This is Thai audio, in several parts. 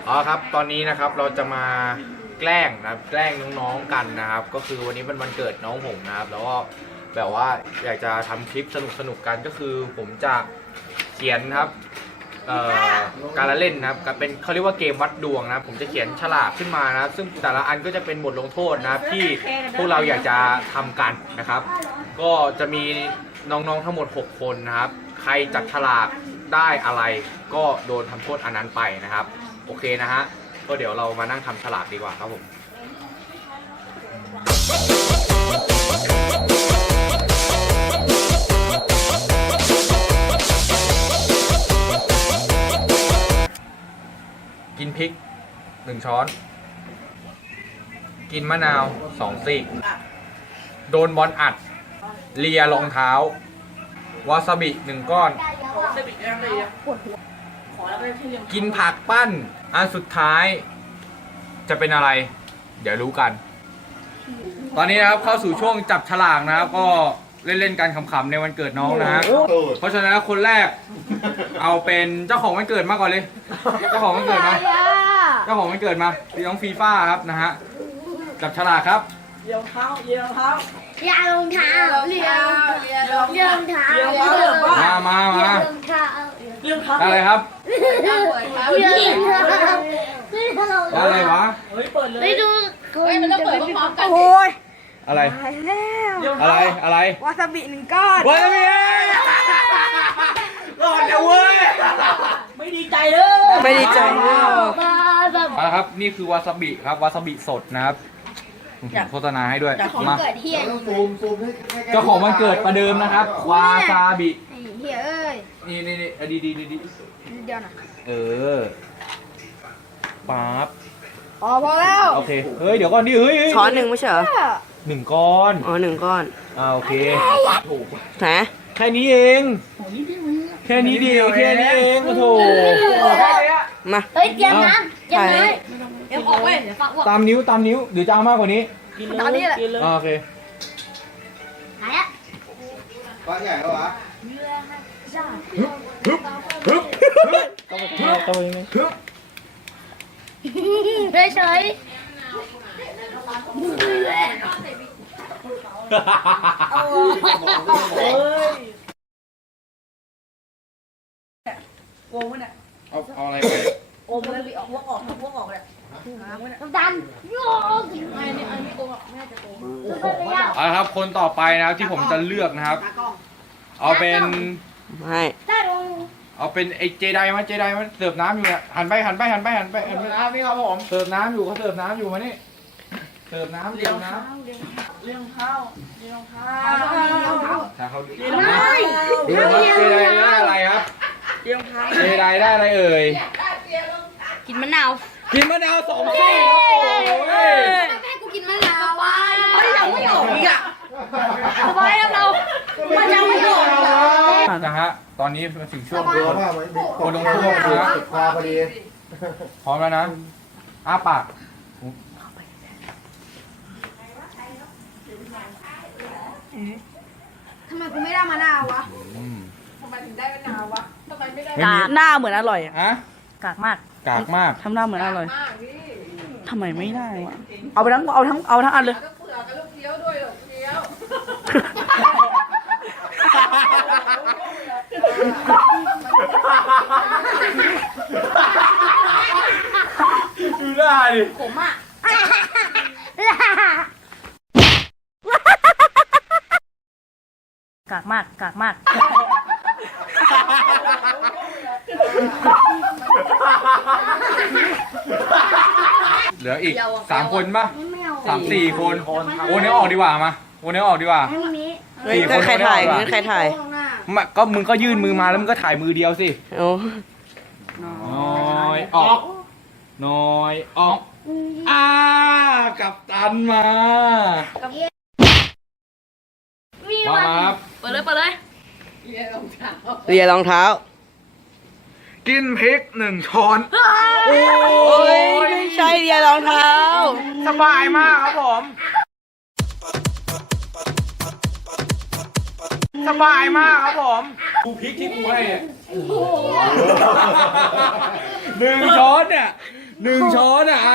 อ๋อครับตอนนี้นะครับเราจะมาแกล้งนะครับแกล้งน้องๆกันนะครับก็คือวันนี้เป็นวันเกิดน้องผมนะครับแล้วก็แบบว่าอยากจะทำคลิปสนุกกันก็คือผมจะเขียนครับการละเล่นนะครับเป็นเขาเรียกว่าเกมวัดดวงนะครับผมจะเขียนฉลากขึ้นมานะครับซึ่งแต่ละอันก็จะเป็นบทลงโทษนะครับที่พวกเราอยากจะทำกันนะครับก็จะมีน้องๆทั้งหมด6คนนะครับใครจัดฉลากได้อะไรก็โดนทำโทษอันนั้นไปนะครับโอเคนะฮะก็เดี๋ยวเรามานั่งทำฉลากดีกว่าครับผมกินพริก1 ช้อนกินมะนาว2 ซีกโดนบอลอัดเลียรองเท้าวาซาบิ1 ก้อนกินผักปั้นอันสุดท้ายจะเป็นอะไรเดี๋ยวรู้กัน ตอนนี้นะครับเข้าสู่ช่วงจับฉลากนะครับก็เล่นๆกันขำๆในวันเกิดน้องนะฮะเพราะฉะนั้นคนแรกเอาเป็นเจ้าของวันเกิดมาก่อนเลยเจ้าของวันเกิดมาเจ้าของวันเกิดมาน้องฟีฟ่าครับนะฮะจับฉลากครับเลี้ยงเท้าเลี้ยงเท้าเลี้ยงรองเท้าเลี้ยงรองเท้าเลี้ยงมารองเท้าอะไรครับเลี้ยงเท้าอะไรวะไปดูมันต้องเปิดพร้อมๆกันโอ้ยอะไรตายแล้วอะไรวาซาบิ1 ก้อนวาซาบิรอดแล้วเว้ยไม่ดีใจเลยไม่ดีใจเลยมาครับนี่คือวาซาบิครับวาซาบิสดนะครับโฆษณาให้ด้วยมาเกิดเที่ยงเจ้าของวันเกิดประเดิมนะครับวาซาบิเฮียเอ้ยนี่ดีเดี๋ยวนะปั๊บพอแล้วโอเคเฮ้ยเดี๋ยวก่อนดิเฮ้ยช้อนหนึ่งไม่ใช่เหรอ 1 ก้อนอ๋อ1 ก้อนโอเคไหนแค่นี้เองแค่นี้เดียวแค่นี้เองโอ้โหมาเฮ้ยเตรียมน้ำยังไงเดี๋ยวออกเว้ยเดี๋ยวฟังอ้วกตามนิ้วหรือจะเอามากกว่านี้กินเลยกินเลยโอเคหายอ่ะก้อนใหญ่แล้ววะเฉยโกงมันอ่ะเอาอะไรไปโอมเลยออกพวกออกเลยน้ำตาลโยกอันนี้โกงแม่จะโกงเอาละครับคนต่อไปนะครับที่ผมจะเลือกนะครับ เอาเป็นไม่ได้ลงเอาเป็นไอ้เจไดมันเสิร์ฟน้ำอยู่เนี่ยหันไปนี่ครับผมเสิร์ฟน้ำอยู่เขาเสิร์ฟน้ำอยู่มานี่เสิร์ฟน้ำเลี้ยงเท้าเลี้ยงเท้าเลี้ยงเท้าถ้าเขาเลี้ยงเท้าดูว่าเจไดได้อะไรครับเลี้ยงเท้าเจไดได้อะไรเอ่ยกินมะนาวกินมะนาว2 ซี่ครับโอ้ยแม่กูกินมะนาววะยังไม่ออกอีกอ่ะสบายแล้วเรามันยังไม่ออกนะฮะตอนนี้มาถึงช่วงเดี๋ยวว่ามันโคนลงโทษนะติดคอพอดีพร้อมแล้วนะอ้าปากทำไมกูไม่ได้มะนาววะกากหน้าเหมือนอร่อยอ่ะฮะกากมากกากมากทำหน้าเหมือนอร่อยทำไมไม่ได้วะเอาทั้งอันเลยดูได้ดิผมอ่ะกากมากเหลืออีก3 คนป่ะ3-4 คนโอนเนี้ยออกดีกว่ามาโอนเนี้ยออกดีกว่าเฮ้ยใครถ่ายก็มึงก็ยื่นมือมาแล้วมึงก็ถ่ายมือเดียวสิโอ้น้อยออกกับตันมาครับเปิดเลย เลียรองเท้ากินพริก1 ช้อนโอ้ยไม่ใช่เลียรองเท้าสบายมากครับผม สบายมากครับผมกูพริกที่กูให้เนี่ย1 ช้อนเนี่ย 1 ช้อนอ่ะ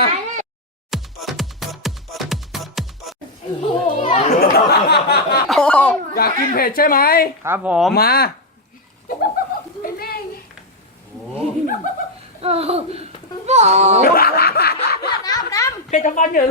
อยากกินเผ็ดใช่ไหมครับผมมาเพชรจะฟันอยู่เลย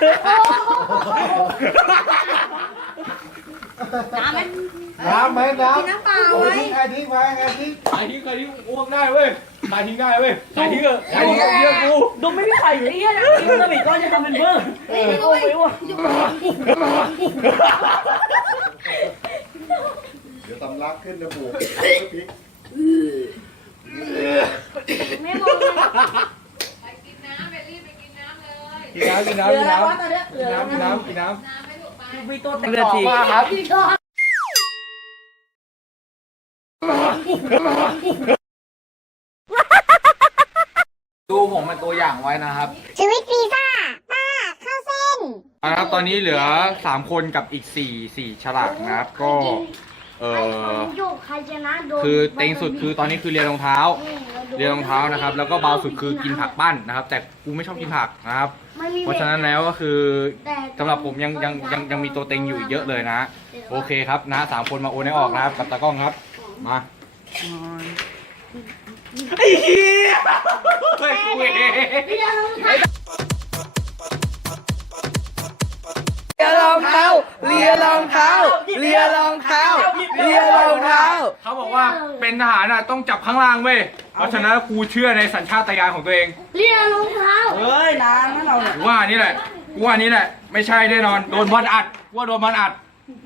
น้ำไหมน้ำไหมน้ำกินน้ำเปล่าโอ้ไหมยใครทิ้งไว้ใครทิ้งใครที่อ้วกได้เว้ยใครทิ้งได้เว้ยใครทิ้งเยอะกูดูไม่มีใครอยู่ไอ้เหี้ยนะกินสมิธก็จะทำเป็นเบอร์โอ้ยว่ะเดี๋ยวตำลักขึ้นนะบูพริกไม่มองเลยกินน้ำกินน้ำเหลืกิอน แล้วน้ำวะตอนเนี้ยเหลือแล้วกินนะน้ำกินน้มีตัวำแต่เลือดมากครับดูผมเป็นตัวอย่างไว้นะครับชีวิตวีซ่าป้าเข้าเส้นนะครับตอนนี้เหลือ3คนกับอีก4ฉลากนะครับก็ใครชนะโดนคือเต็งสุดคือตอนนี้คือเรียนรองเท้านะครับ แล้วก็เบาสุดคือกินผักปั้นนะครับ แต่กูไม่ชอบกินผักนะครับ เพราะฉะนั้นแล้วก็คือสำหรับผมยังมีตัวเต็งอยู่อีกเยอะเลยนะ โอเคครับนะ3 คนมาโอนให้ออกนะครับกับตากล้องครับมาไอ้เหี้ยเฮ้ยกูเองเลียรองเท้าเลียรองเท้าเลียรองเท้าเลียรองเท้าเขาบอกว่าเป็นทหารน่ะต้องจับข้างล่างเว้ยเพราะฉะนั้นกูเชื่อในสัญชาตญาณของตัวเองเรียรองเท้าเฮ้ยนานนะเราเนี่ยกูว่านี่แหละไม่ใช่แน่นอนโดนบอลอัดว่าโดนบอลอัด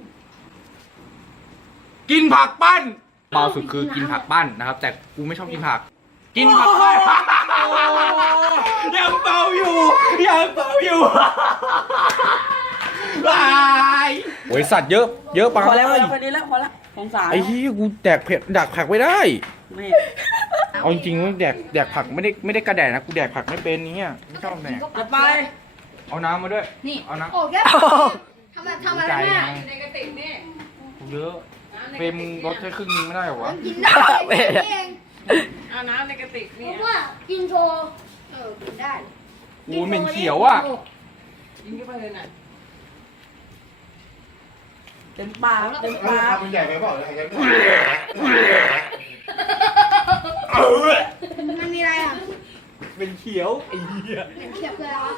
กินผักปั้นเบาสุดคือกินผักปั้นนะครับ แต่กูไม่ชอบกินผัก กินผักปั้นยังเบาอยู่บายโอ้ยสัตว์เยอะไปพอแล้วคนนี้แล้วพอแล้วสงสารไอ้ที่กูแดกเผ็ดดักผักไม่ได้ไม่เอาจริงๆว่าแดกผักไม่ได้กระแดกนะกูแดกผักไม่เป็นเนี่ยไม่ชอบแดกจะไปเอาน้ำมาด้วยเอาน้ำโอ้แกทำอะไรแม่ในกระติกนี่เยอะเฟรมลดแค่ครึ่งนึงไม่ได้เหรอวะกินได้เองเอาน้ำในกระติกเพนี่ราะว่ากินโชว์กินได้กูเหม็นเขียวอ่ะกินเข้าไปเลยน่ะเต็มปากเต็มปากทำมันใหญ่ไปเปล่าใครจะมันมีอะไรอ่ะเป็นเขียวไอ้เหี้ยเป็นเขียบเลยเหรอ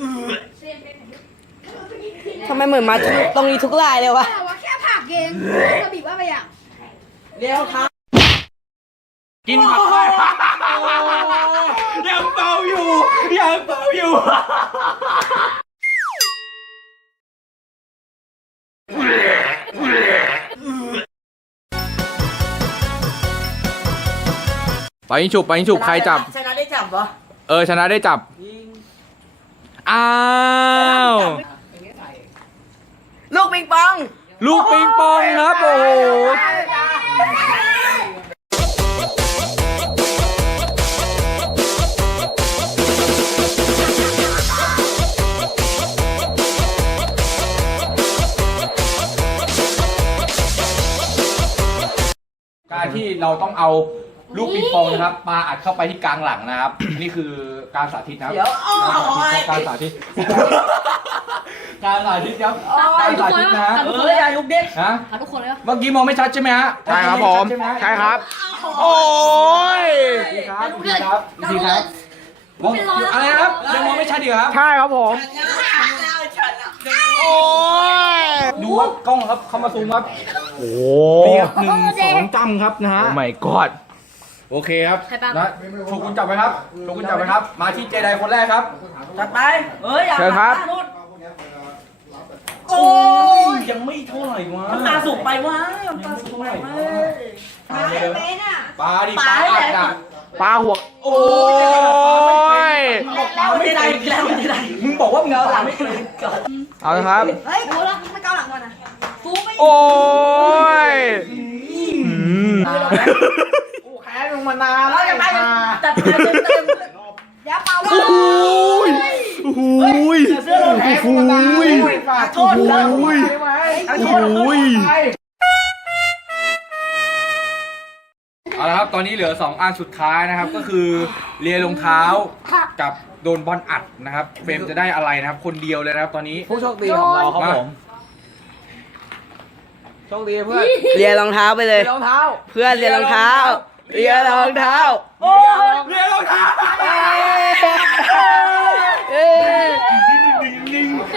ทำไมเหมือนมาตรงนี้ทุกรายเลยวะแต่ว่าแค่ผักเองกระบี่ว่าไปอย่างเลี้ยวเท้ากินผักไปยังเบาอยู่ไปยิงฉุบใครจับชนะได้จับเหรอชนะได้จับ อ้าวลูกปิงปองลูกปิงปองครับโอ้โหการที่เราต้องเอาลูกปิงปองนะครับปาอัดเข้าไปที่กลางหลังนะครับ นี่คือการสาธิตนะครับเดี๋ยวอ้อยการสาธิตการสาธิตครับการสาธิตนะฮะอย่ายุกเด็กฮะทุกคนเลยเมื่อกี้มองไม่ชัดใช่ไหมฮะใช่ครับผมใช่ครับ โอ้ยดีครับดีครับมองอะไรนะครับยังมองไม่ชัดอีกครับใช่ครับผมโอ้ยดูครับกล้องครับเข้ามาซูมครับโอ้นี่ครับ1 2จ้ำครับนะฮะ โอ้ my god โอเคครับนะถูกคุณจับไปครับถูกคุณจับไปครับ มาที่เจไดคนแรกครับจัดไปอย่าเชิญครับโอ้ยยังไม่เท่าไหร่วะน้ำตาสุกไปวะน้ำตาสุกไปวะปลาดิปลาอัดอ่ะปลาหัวโอ้ยแล้วไม่ได้แล้วไม่ได้มึงบอกว่ามึงเอาหลังไม่เคยเอาละครับเฮ้ยกูแล้วไม่เกาหลังก่อนนะฟูไม่โอ้ยแพ้ลงมานานแล้วยังไงจัดไปเต็มเดี๋ยวเปล่าโอ้ยโอ้ยเสื้อเราแพ้ลงมานานโทษแล้วโอ้ยโอ้ยเอาละครับตอนนี้เหลือ2อันสุดท้ายนะครับ ก็คือเลียรองเท้ากับโดนบอลอัดนะครับเฟรมจะได้อะไรนะครับ คนเดียวเลยนะครับตอนนี้ผู้โชคดีของเราครับผมโชคดีเพื่อนเลียรองเท้าไปเลยรองเท้าเพื่อนเลียรองเท้าเลียรองเท้าโอ้เรียนรองเท้าเอ้ย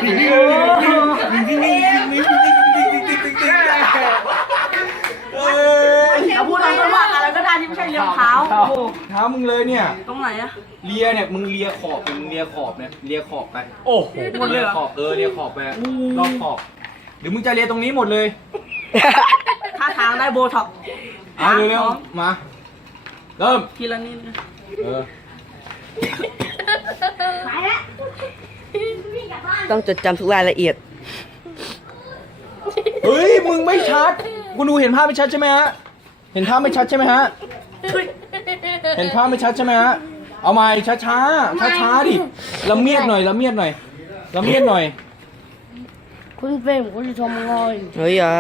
เอาพูดตรงๆว่าอะไรก็ได้ที่ไม่ใช่เลี้ยงเท้าเท้ามึงเลยเนี่ยตรงไหนอะเลียเนี่ยมึงเลียขอบมึงเลียขอบเนี่ยเลียขอบไปโอ้โหหมดเลยเหรอขอบเลียขอบไปรอบขอบหรือมึงจะเลียตรงนี้หมดเลยท่าทางได้โบท็อกซ์เอาเร็วๆมาเริ่มทีละนิดนะเออต้องจดจำทุกรายละเอียดเฮ้ยมึงไม่ชัดคุณดูเห็นภาพไม่ชัดใช่ไหมฮะเห็นภาพไม่ชัดใช่ไหมฮะเห็นภาพไม่ชัดใช่ไหมฮะเอาใหม่ช้าๆดิละเมียดหน่อยละเมียดหน่อยละเมียดหน่อยคุณเฟรมคุณจะทำอะไรเฮ้ยเหรอ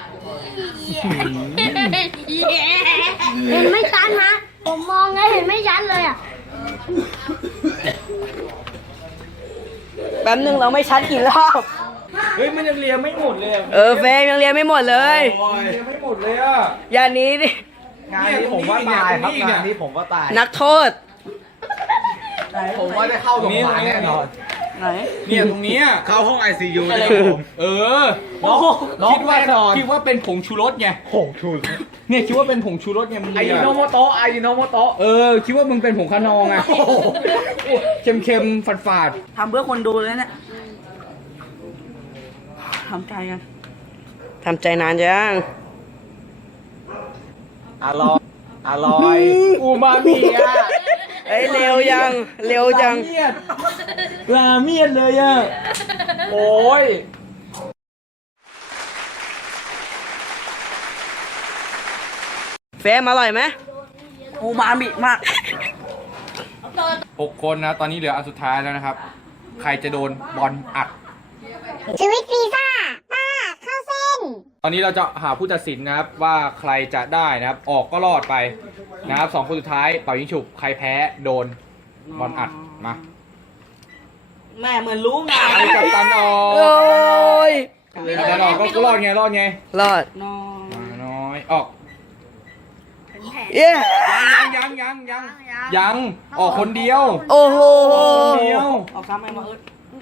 เห็นไม่ชัดฮะ ผมมองไงเห็นไม่ชัดเลยอ่ะแป๊บนึงเราไม่ชัดกี่รอบเฮ้ยมันยังเลียไม่หมดเลยอะเฟรมยังเรียนไม่หมดเลยโอ้ยเลียไม่หมดเลยอ่ะอย่าหนี้ดิงานนี้ผมว่าตายครับงานนี้ผมว่าตายนักโทษผมว่าได้เข้าโรงพยาบาลแน่นอนไหนเนี่ยตรงเนี้ยเข้าห้อง ICU เลยเออน้องคิดว่าเป็นผงชูรสไงผงชูรสเนี่ยคิดว่าเป็นผงชูรสไงมึงอายุเนี่ยโนโมโตะอายุโนโมโตะเออคิดว่ามึงเป็นผงคานองอ่ะเค็มๆฝาดทำเพื่อคนดูเลยเนี่ยทำใจกันทำใจนานจังอร่อยอร่อยอูมามิอ่ะเอ้ยเร็วยัง เร็วจังลาเมียดเลยอ่ะโอ้ยเฟรมอร่อยไหมอูมามิมาก 6 คนนะตอนนี้เหลืออันสุดท้ายแล้วนะครับ ใครจะโดนบอลอัดชีวิตซีซ่าป้าเข้าเส้นตอนนี้เราจะหาผู้ตัดสินนะครับว่าใครจะได้นะครับ ออกก็รอดไปนะครับ2 คนสุดท้ายเป่ายิงฉุบใครแพ้โดนบอลอัดมาแม่เหมือนรู้งานไอ้กัปตันออกโอ้ยกัปตันออกก็รอดไงรอดไงรอดนอนน้อยออกเย้ยังออกคนเดียวโอ้โหคนเดียวออกซ้ำไปมา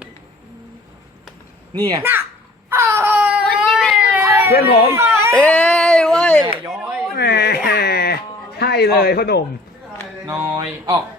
นี่ไงชีวิตเพื่อนผมเอ้ยเว้ยย้อยแหมใช่เลยพ่อหนุ่มน้อยออก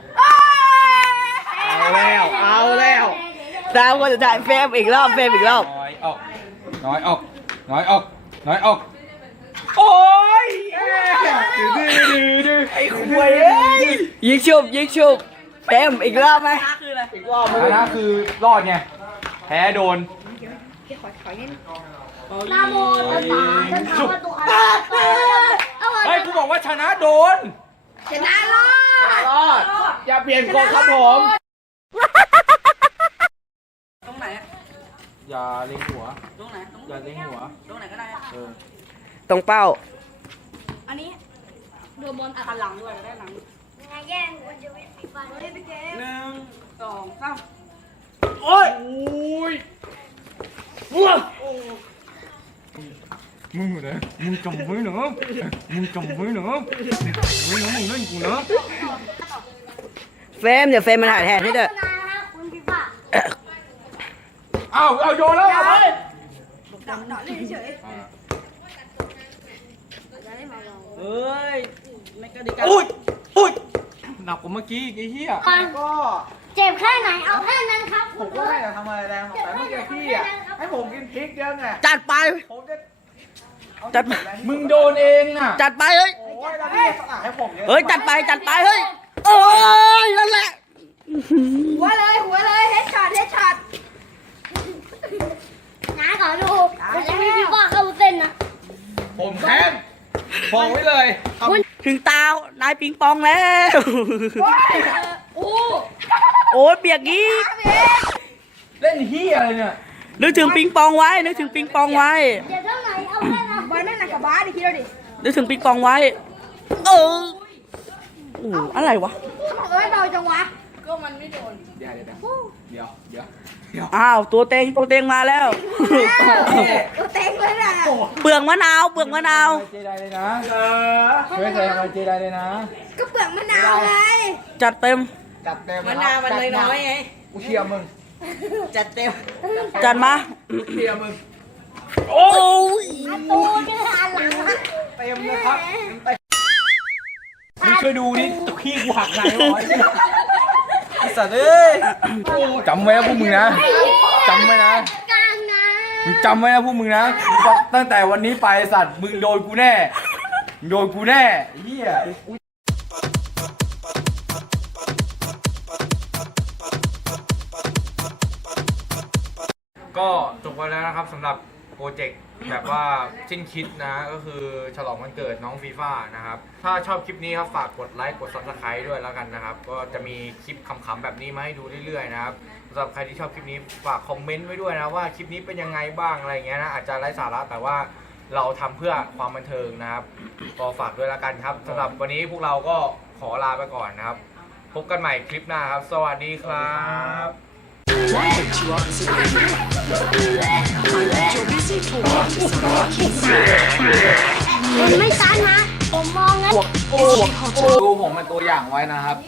เอาแล้วเอาแล้วสามคนสุดท้ายเฟรมอีกรอบเฟรมอีกรอบน้อยออกน้อยออกน้อยออกน้อยออกโอ้ยดื้อไอ้ควยยิงชุบยิงชุบเฟรมอีกรอบไหมท่าคืออะไรอีกรอบอันนั้นคือรอดไงแพ้โดนนาโมตัสสะฉันถามว่าตัวอะไรเอาเฮ้ยกูบอกว่าชนะโดนชนะรอดรอดอย่าเปลี่ยนกฎครับผมตรงไหนอะอย่าเล็งหัวตรงไหนตรงอย่าเล็งหัวตรงไหนก็ได้อะตรงเป้าอันนี้โดนบอลอัดหันหลังด้วยได้หลังยังไงแย่งคนชีวิตฟันเลยพี่เกม 1 2 3 โอ้ยมึงเหรอมึงจำไว้เหรอมึงจำไว้เหรอมึงเล่นกูนะเฟรมเดี๋ยวเฟรมมันหาแทนให้เด้อนายนะคุณพี่ป้าเอาโยนแล้วเอาไปเอ้ยไม่กระดิกกันอุ้ยหนักกว่าเมื่อกี้ไอ้เหี้ยก็เจ็บแค่ไหนเอาแค่นั้นครับผมก็ไม่ได้ทำอะไรแรงหรอกแต่เมื่อกี้พี่อ่ะให้ผมกินพริกเยอะไงจัดไปผมจะจัดไปมึงโดนเองน่ะจัดไปเฮ้ยโอ้ยแล้วพี่สละให้ผมเยอะเฮ้ยจัดไปจัดไปเฮ้ยโอ้ยนั่นแหละหัวเลยเฮดช็อตน้าขอดูผมจะให้พี่ป้าเข้าเส้นนะผมแค้นฟองไว้เลยถึงตานายปิงปองแล้วโอ้โอ้ยเปียกงี้เล่นเหี้ยอะไรเนี่ยนึกถึงปิงปองไว้นึกถึงปิงปองไว้เจ็บเท่าไหนเอาแค่นั้นบอลนั่นหนักกับบาสดิคิดดูดินึกถึงปิงปองไว้โอ้อะไรวะเอ้ยเราจังวะก็มันไม่โดนเดี๋ยวอ้าวตัวเต็งมาแล้วตัวเต็งเลยน่ะเปลือกมะนาวเจไดเลยนะไม่ใส่อะไรเจไดเลยนะก็เปลือกมะนาวไงจัดเต็มจัดเต็มมะนาวมันน้อยไงกูเชียร์มึงจัดเต็มจัดมาเชียร์มึงโอ้ยตูนกันหันหลังอะเต็มเลยครับเต็มมึงช่วยดูนี่ตะขี้กูหักไหนวะไอ้สัตว์เอ้ยจำไว้นะพวกมึงนะจำไว้นะกลางนะมึงจำไว้นะพวกมึงนะตั้งแต่วันนี้ไปสัตว์มึงโดนกูแน่โดนกูแน่เฮียก็จบไปแล้วนะครับสำหรับโปรเจกต์แบบว่าสิ้นคิดนะก็คือฉลองวันเกิดน้องฟีฟ่านะครับถ้าชอบคลิปนี้ครับฝากกดไลค์กด Subscribe ด้วยแล้วกันนะครับก็จะมีคลิปขำๆแบบนี้มาให้ดูเรื่อยๆนะครับสำหรับใครที่ชอบคลิปนี้ฝากคอมเมนต์ไว้ด้วยนะว่าคลิปนี้เป็นยังไงบ้างอะไรเงี้ยนะอาจจะไร้สาระแต่ว่าเราทำเพื่อความบันเทิงนะครับก็ฝากด้วยแล้วกันครับสำหรับวันนี้พวกเราก็ขอลาไปก่อนนะครับพบกันใหม่คลิปหน้าครับสวัสดีครับมันไม่ตันนะ ผมมองนะดูผมเป็นตัวอย่างไว้นะครับ